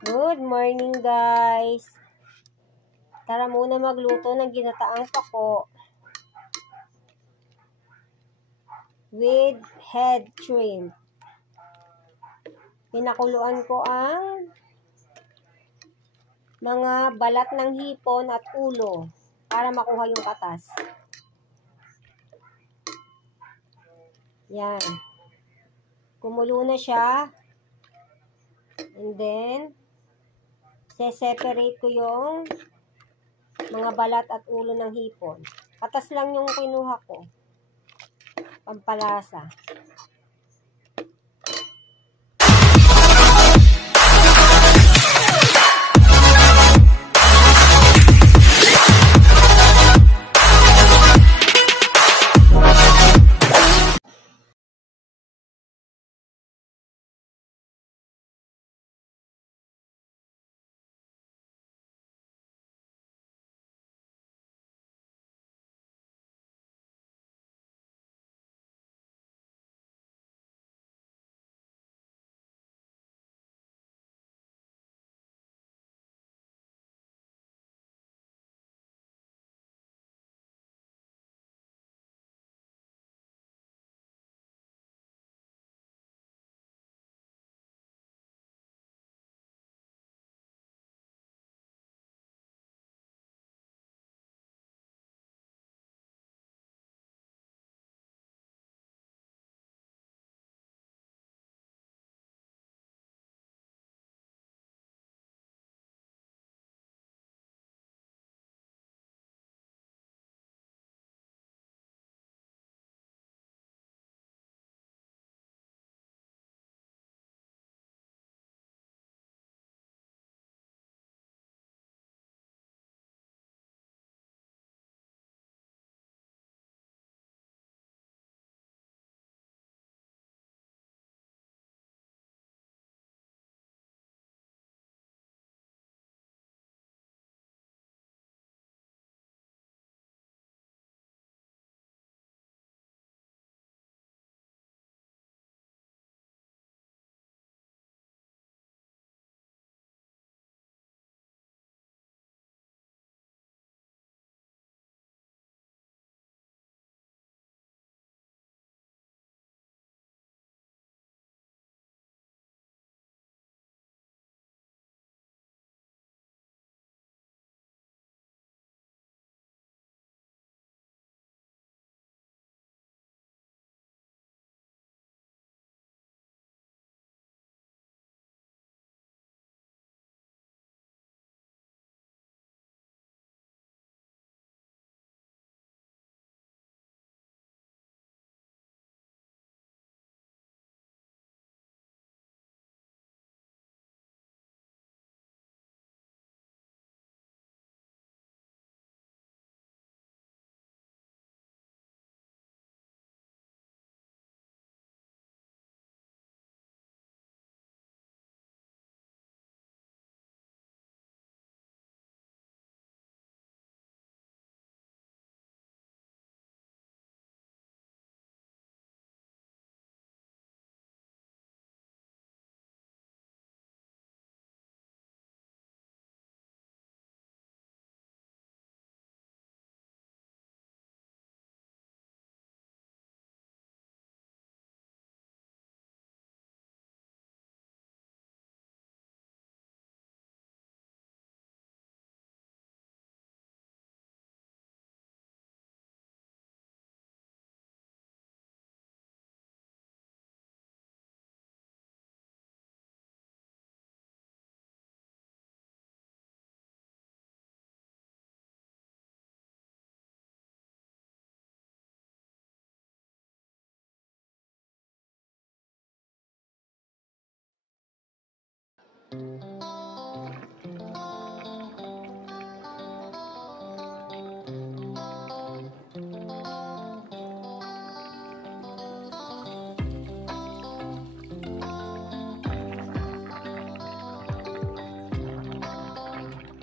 Good morning, guys. Tara muna magluto ng ginataang pako with head shrimp. Pinakuluan ko ang mga balat ng hipon at ulo para makuha yung katas. Yan. Kumulo na siya. And then, separate ko yung mga balat at ulo ng hipon. Katas lang yung kinuha ko. Pampalasa.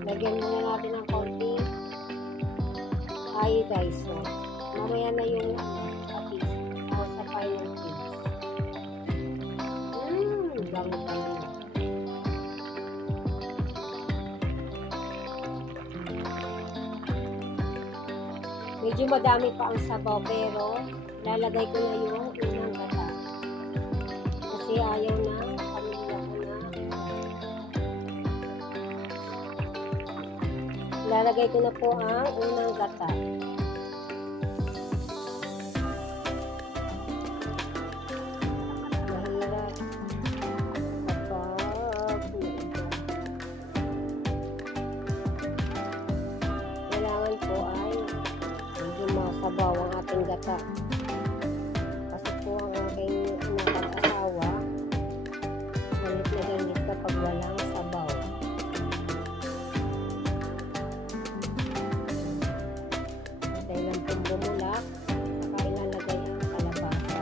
Lagyan muna natin ng konting iodizer. Mamaya na yung atis. O sa final taste. Bango-bango. medyo madami pa ang sabaw, pero lalagay ko na yung unang gata. Kasi ayaw na, pamilya ko na. Lalagay ko na po ang unang gata. Mahirap kapag kailangan po ay hindi masabaw ang ating gata. Kasi po ang aking anak at asawa, galit na galit kapag walang sabaw. Dahil lang pong bumulak, saka ilalagay ang kalabasa.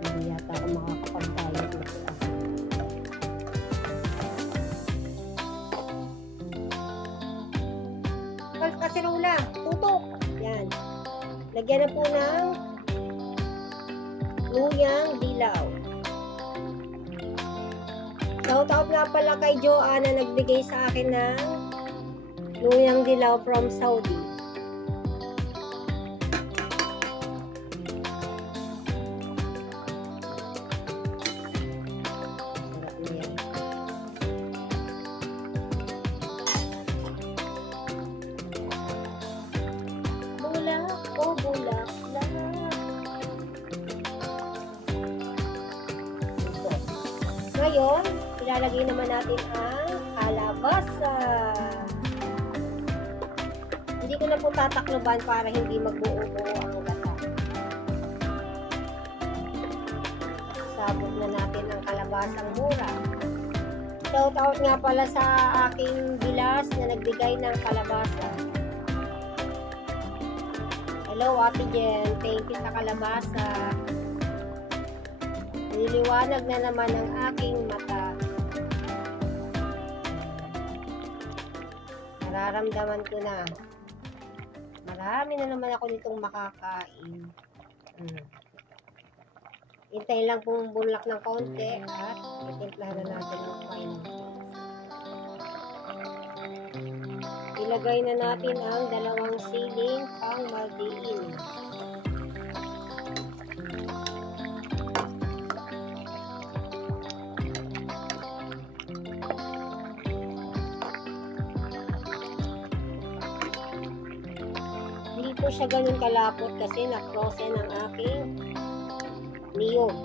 Hindi yata ako makakapag-diet na sila. Kasirola, tutok. Yan. Lagyan na po ng luyang dilaw. Shout out nga pala kay Joanna na nagbigay sa akin ng luyang dilaw from Saudi. Sarap na yan. Bulak lang. Ito. Ngayon, ilalagay naman natin ang kalabasa. Hindi ko na po tatakloban para hindi magbuo-buo ang gata. Sabog na natin ang kalabasang mura. Shout out nga pala sa aking bilas na nagbigay ng kalabasa. Hello, Ate Jen. Thank you sa kalabasa. Niliwanag na naman ang aking mata. Nararamdaman ko na. Marami na naman ako nitong makakain. Hintayin lang pong bulak ng konti at itimplahan na natin ang final. Ilagay na natin ang 2 siling pang maldiin. Hindi po siya ganun kalapot kasi na-frozen ang aking niyog.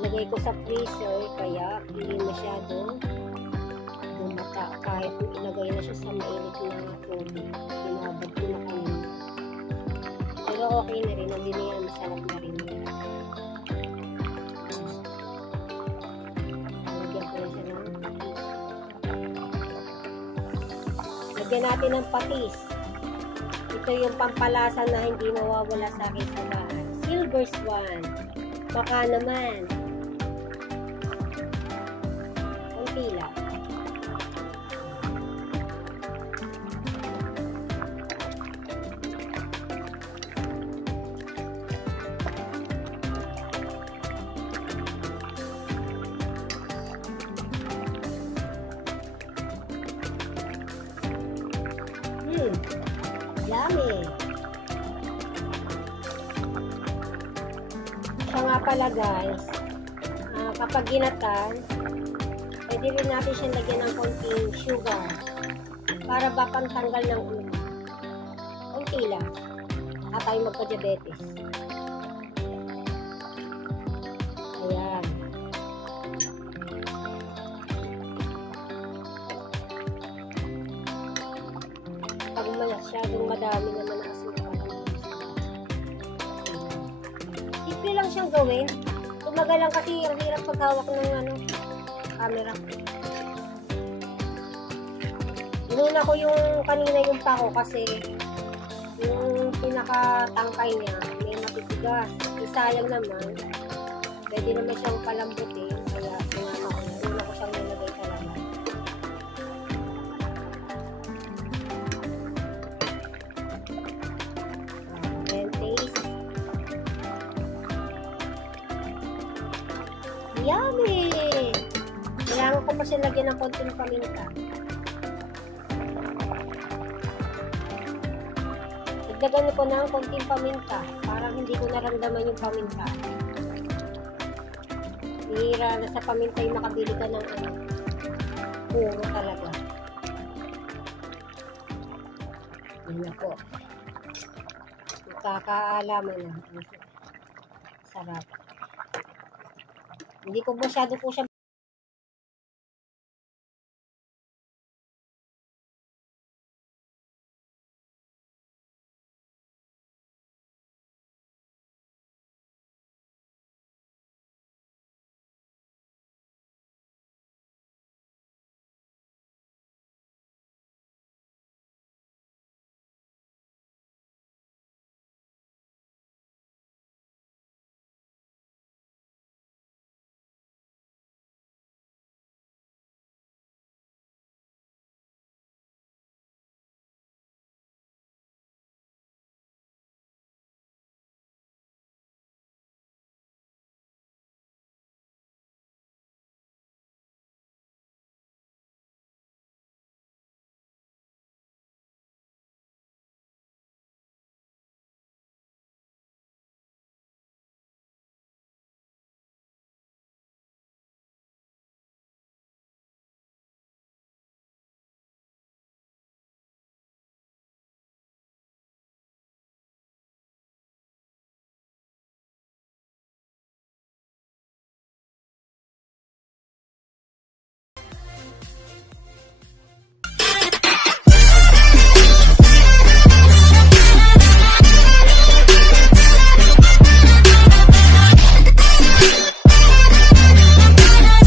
Ilagay ko sa freezer kaya hindi masyadong mata kahit ilagay na siya sa mainit na tubig. Pinabad ko na kanina. Pero okay na rin. Hindi na yan. Masarap na rin. Lagyan ko na siya ng patis. Lagyan natin ng patis. Ito yung pampalasa na hindi mawawala sa akin sa bahay. Silver Swan. Baka naman. Ang pila. Yummy! Siya nga pala guys, kapag ginatan, pwede rin natin siya lagyan ng konting sugar para ba pantanggal ng ulo. Konti lang. At tayo magka-diabetes. Ayan. Pag masyadong madami naman ang asukal. Simple lang siyang gawin. Tumagal lang kasi ang hirap paghawak ng camera. Inuna ko yung kanina yung pako kasi yung pinakatangkay niya may matitigas. Isayang naman. Pwede naman siyang palambutin. Kaya sinama ko na. Inuna ko siyang nilagay talaga. Then taste. Yummy! Kailangan ko pa siya lagyan ng konting paminta. Dagdagan ko ng konting paminta. Parang hindi ko naramdaman yung paminta. Hira na sa paminta yung makabili ka ng ano. Puro talaga. Yun na po. Magkakaalaman na. Sarap. Hindi ko masyado po siya